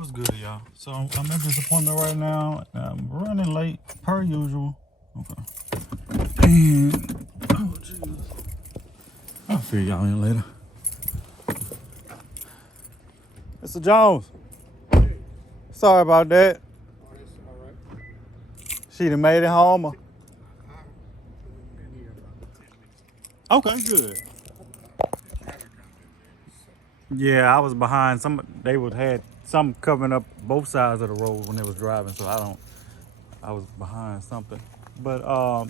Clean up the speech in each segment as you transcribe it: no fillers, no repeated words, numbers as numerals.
What's good, y'all? So I'm at this appointment right now. I'm running late per usual. Okay. And oh jeez, I'll figure y'all in later. Mr. Jones. Sorry about that. Oh, that's all right. She done made it home. I've been here about 10 minutes. Okay, good. The traffic out there, man. Yeah, I was behind. They would had some covering up both sides of the road when they was driving, so I was behind something. But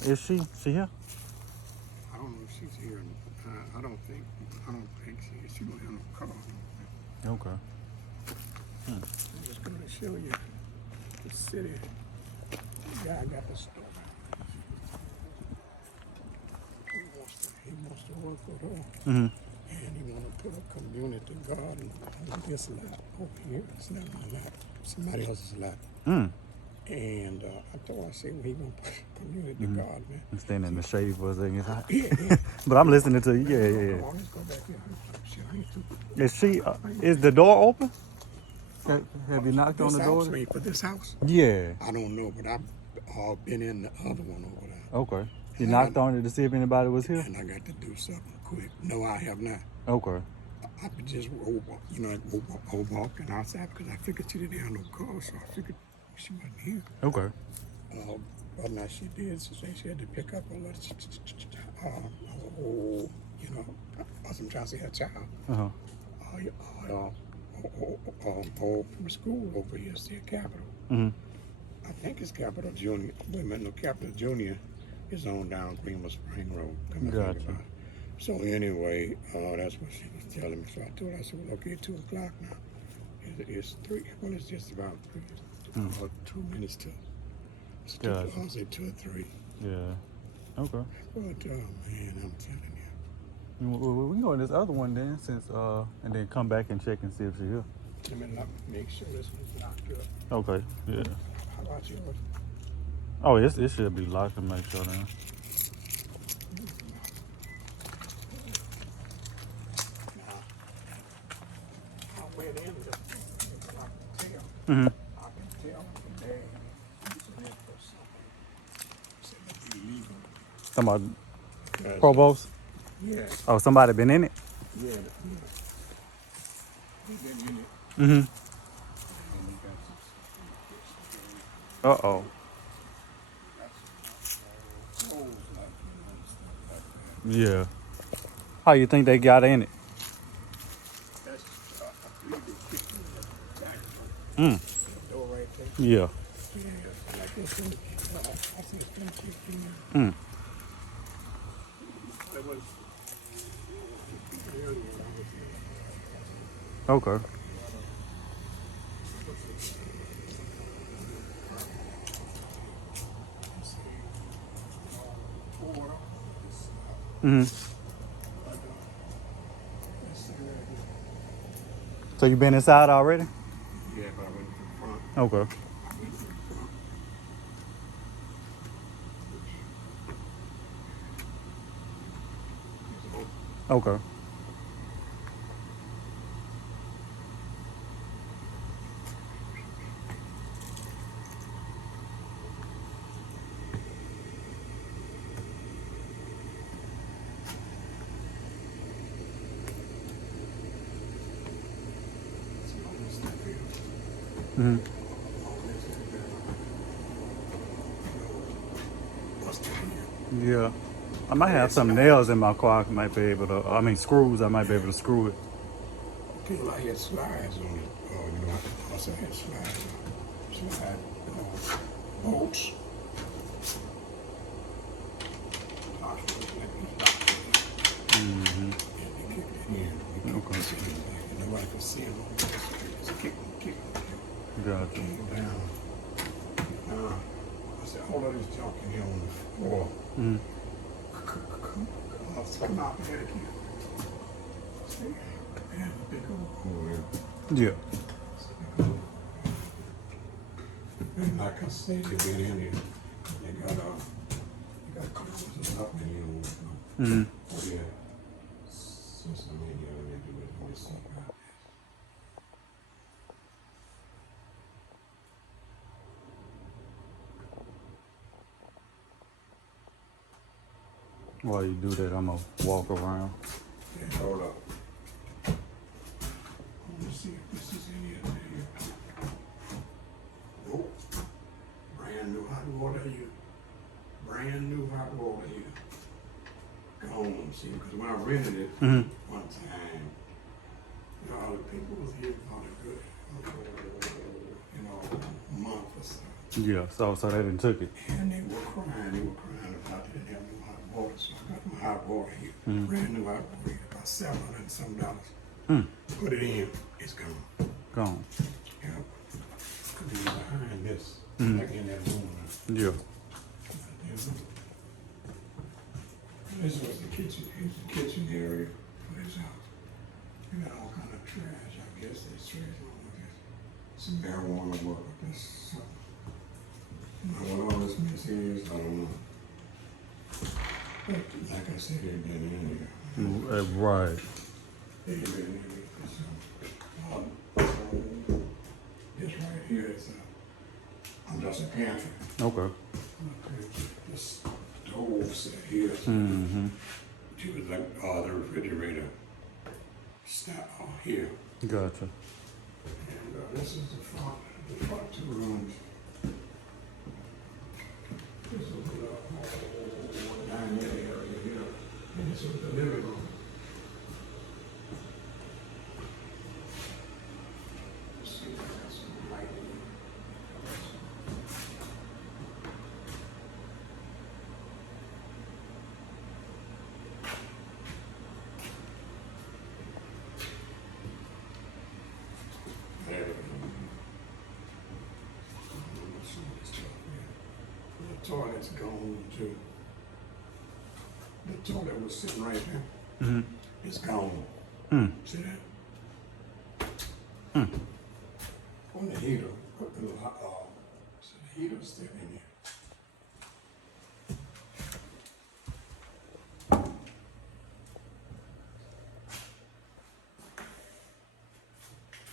is she here? I don't know if she's here. I don't think she is. She don't have no car. Okay. I'm just going to show you the city. The guy got the store. He wants to work with her. Mm-hmm. And he want to put a community garden on this lot over here. It's not my lot. Somebody else's lot. Mm. And I told her, I said, well, he going to put a community garden, man. I'm standing in the shade for a second. It's hot. Yeah. But I'm listening to you. Yeah. Come on, let's go back here. Shit, I ain't too. Is she? Is the door open? Have you knocked on This the house, door? man, for this house? Yeah. I don't know, but I've been in the other one over there. Okay. You knocked on it to see if anybody was here? And I got to do something quick. No, I have not. Okay. I just walking outside because I figured she didn't have no car, so I figured she wasn't here. Okay. But now she did, so she had to pick up a little, I'm trying to say her child. Uh-huh. From school over here, still Capital. Mm-hmm. I think it's Capital Junior. Wait a minute, no, Capital Junior is on down Greenville Spring Road. Gotcha. So anyway, that's what she was telling me. So I told her, I said, well, okay, 2 o'clock now. It's 3. Well, it's just about 3. 2 minutes till. Gotcha. I'll say 2 or 3. Yeah. Okay. But man, I'm telling you. We can go in this other one then, and then come back and check and see if she's here. Let me make sure this one's locked up. Okay. Yeah. How about yours? Oh, it should be locked to make sure then. I went in just I can tell. Mm-hmm. I can tell today using it for something. Said that's illegal. Talking Yes. about Provost? Yeah. Oh, somebody been in it? Yeah. They've been in it. Mm-hmm. And we got some Uh-oh. holes like and stuff like that. Yeah. How you think they got in it? That's I believe they kicked in the back Mm. door right there. Yeah. Yeah, like this thing. I see it's been kicked in. Mm. It was earlier. Okay. Mm-hmm. So you been inside already? Yeah, but I went to the front. Okay. Okay. Mm-hmm. Yeah. I might have some nails in my car. I might be able to, screws. I might be able to screw it. Okay, well, I had slides on it. I also had slide bolts. Mm-hmm. Okay. Nobody could see them. Just kick. Gotcha. Came down. I said, hold on, this junk in here on the floor. Mm-hmm. Come out and get it here. See, they have a big old hole Yeah. there. And like I said, they went in here. They got clothes up in here. Mm-hmm. Oh, yeah. Since I'm in here, they do it on this side. While you do that, I'm gonna walk around. Yeah, hold up. Let me see if this is in here. Nope. Brand new hot water here. Brand new hot water here. Gone, see, because when I rented it one time, you know, all the people was here for the good, you know, a month or so. Yeah, so they didn't took it. And they were crying about they didn't have no hot water, so I got my hot water here. Brand new hot water here, about $700 and some dollars. Put it in, it's gone. Gone. Yep. Could be behind this, like in that room. Yeah. This was the kitchen. Here's the kitchen area for this house. You got all kind of trash. I guess there's trash on this. Some marijuana work. This what all this mess is, I don't know. But like I said, they've been in here. Right. They've been in here. This right here is just a pantry. Okay. Okay. This stove set here. She was like the refrigerator here. Gotcha. And this is the front two rooms. This was the dining area here. And this was the living room. Let's see if I got some light in here. The toilet's gone too. The toilet was sitting right there. It's gone. See that? On the heater, put the little so the heater's still in there.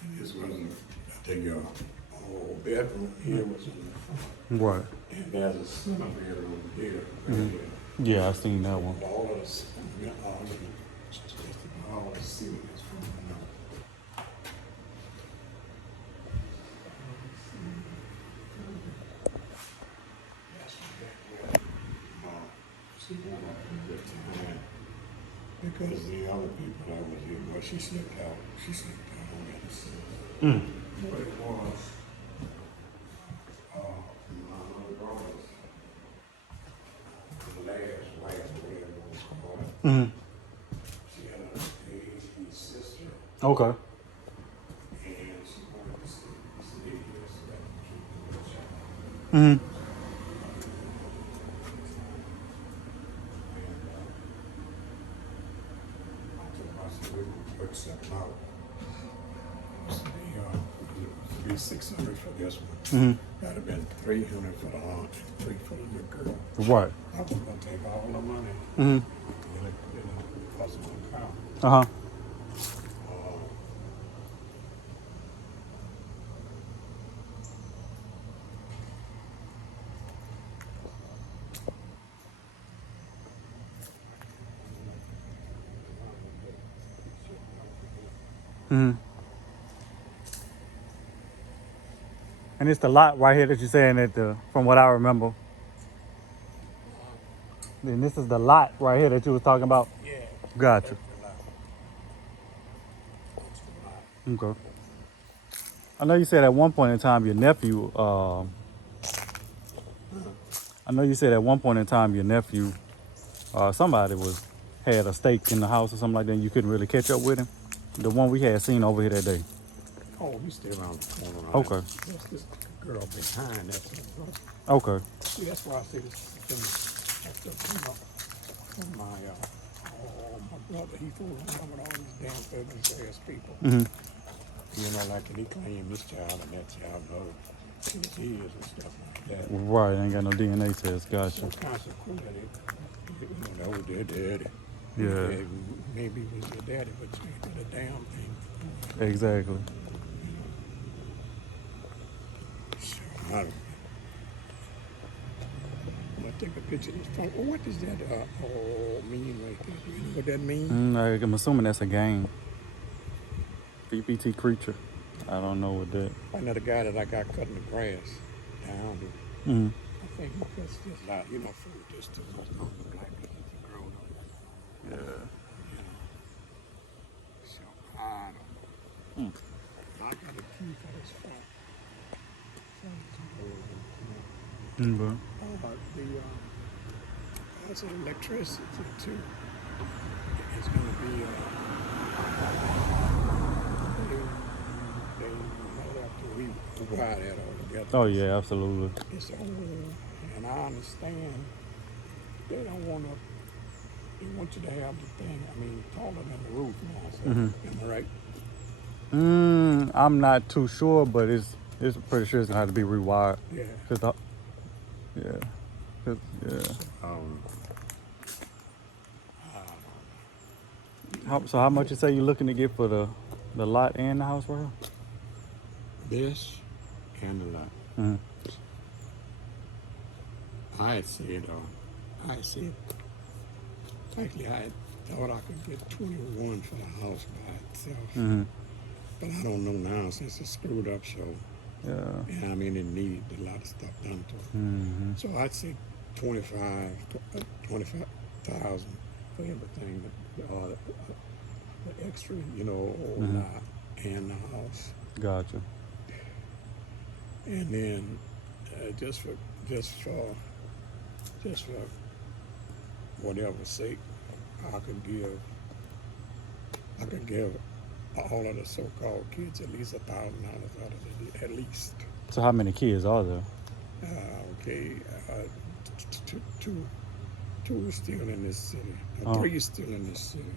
And this wasn't, I think your whole bedroom here was in the front. Right. And there's a center bedroom here. Right here. Yeah, I seen that one. All of this, all the ceiling is from the because the other people that was here, well, she slipped out on that ceiling. What it was, my little daughter's last whatever it was called. She had a sister, Okay. and she wanted to stay here so that she could check. Work something out. It be 600 for this one. That'd have been 300 for the aunt, 3 for the little girl. Right. I was gonna take all the money. Because of my car. Uh-huh. And it's the lot right here that you're saying that from what I remember. Then this is the lot right here that you was talking about. Yeah. Gotcha. That's the lot. Okay. I know you said at one point in time your nephew. I know you said at one point in time your nephew, somebody had a stake in the house or something like that. And you couldn't really catch up with him. The one we had seen over here that day. Oh, he's still around the corner. Okay. That's this girl behind that. Okay. See, that's why I say this thing. From my brother, he fooled around with all these damn feminist ass people. You know, like, and he claimed this child and that child, no, it's his and stuff like that. Right, ain't got no DNA test. Gotcha. So consequently, you know, their daddy. Yeah. Maybe it was their daddy, but you did a damn thing. Exactly. So, I don't know. But take a picture of this phone. Oh, what does that mean right there? Do you know what that means? I'm assuming that's a game. VPT creature. I don't know what that. Another guy that I got cutting the grass down here. Mm. I think he cuts this lot, food just to black people grown up. Yeah. So I don't know. I got a key for this phone. But Also the electricity too. It's going to be they might have to rewire that all together. oh yeah, absolutely. It's over, and I understand they don't want to. They want you to have the thing. I mean, taller than the roof now. So, am I right? I'm not too sure, but it's pretty sure it's gonna have to be rewired. Yeah. Yeah. So how much you say you're looking to get for the lot and the house right here? This and the lot. Mm-hmm. I said, actually, I thought I could get 21 for the house by itself. Mm-hmm. But I don't know now since it's screwed up, so. Yeah. And I mean, it needed a lot of stuff done to it. Mm-hmm. So I'd say 25,000 for everything, the extra, lot and the house. Gotcha. And then just for whatever's sake, I could give all of the so-called kids at least $1,000 out of it, at least. So how many kids are there? Two are still in this city. Three are still in this city.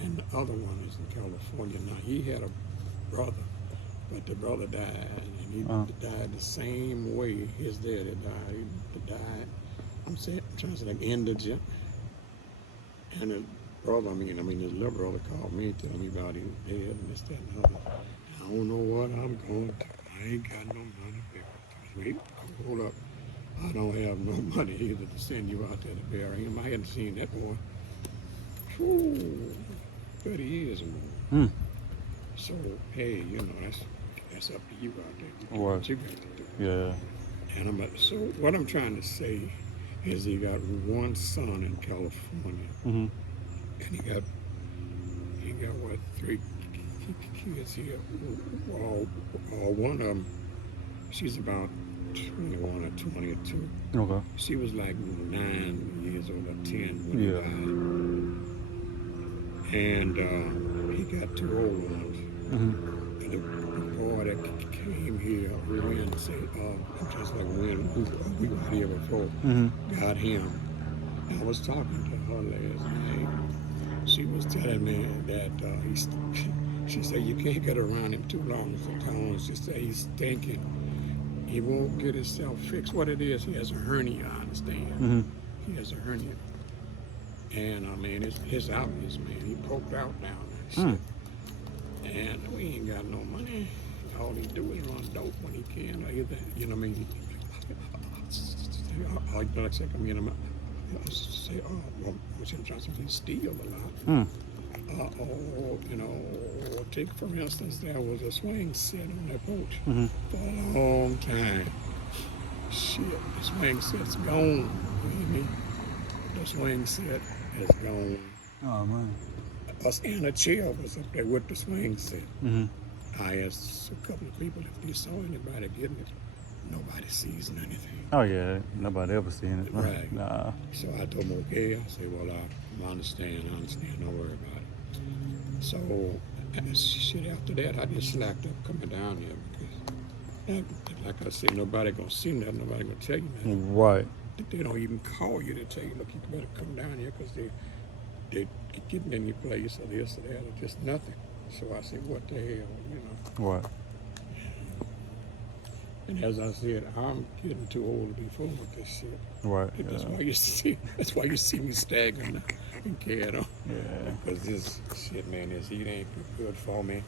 And the other one is in California. Now, he had a brother, but the brother died, and he died the same way his daddy died. He died, I'm trying to say, like indigent. And the brother, his little brother called me, telling me about his dad and this, that, and the other. I don't know what I'm going to do. I ain't got no money. Wait, hold up. I don't have no money either to send you out there to bury him. I hadn't seen that boy. 30 years or more. So, hey, that's up to you out there. You do what you got to do. Yeah. And so what I'm trying to say is he got one son in California. Mm-hmm. And he got what, 3 kids here. One of them, she's about 21 or 22. Okay. She was like 9 years old or 10 when he died. And he got 2 old ones. Mm-hmm. And the boy that came here, just like when we were here before, got him. I was talking to her last night. She was telling me that she said you can't get around him too long. She said he's thinking. He won't get himself fixed. What it is, he has a hernia, I understand. Mm-hmm. He has a hernia. And his obvious, man. He poked out down there. And we ain't got no money. All he do is run dope when he can. Either, he steal a lot. Or take for instance, there was a swing set on that porch for a long time. Shit, the swing set's gone. You hear me? The swing set is gone. Oh man. Us and a chair was up there with the swing set. Mm-hmm. I asked a couple of people if they saw anybody getting it. Nobody sees anything. Oh yeah, nobody ever seen it. Right. Nah. So I told them, okay. I said, well, I understand. Don't worry about it. So, shit, after that, I just slacked up coming down here because, like I said, nobody gonna see nothing. Nobody gonna tell you nothing. Right. They don't even call you to tell you, look, you better come down here because they getting in your place or this or that or just nothing. So I said, what the hell, Right. And as I said, I'm getting too old to be fooling with this shit. Right. That's why you see me staggering and carrying on. Yeah. Because this shit, man, this heat ain't good for me.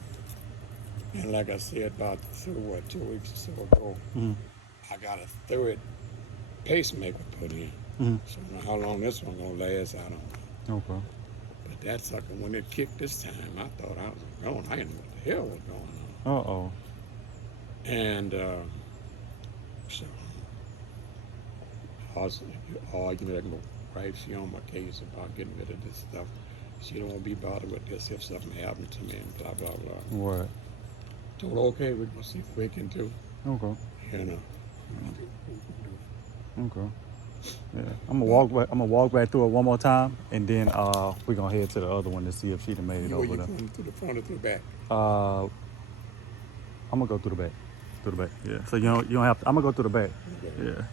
And like I said, about 2 weeks or so ago, I got a 3rd pacemaker put in. Mhm. So how long this one gonna last, I don't know. Okay. But that sucker, when it kicked this time, I thought I was going. I didn't know what the hell was going on. Uh-oh. And so I was arguing right. She on my case about getting rid of this stuff. She don't want to be bothered with this if something happened to me and blah blah blah. What? Told her, okay, we're gonna see what we can do. Okay. You know. Okay. Yeah. I'm gonna walk back through it one more time, and then we're gonna head to the other one to see if she done made it You over there. going through the front or through the back? I'm gonna go through the back. Through the back. Yeah. So you don't have to, I'm gonna go through the back. Okay. Yeah.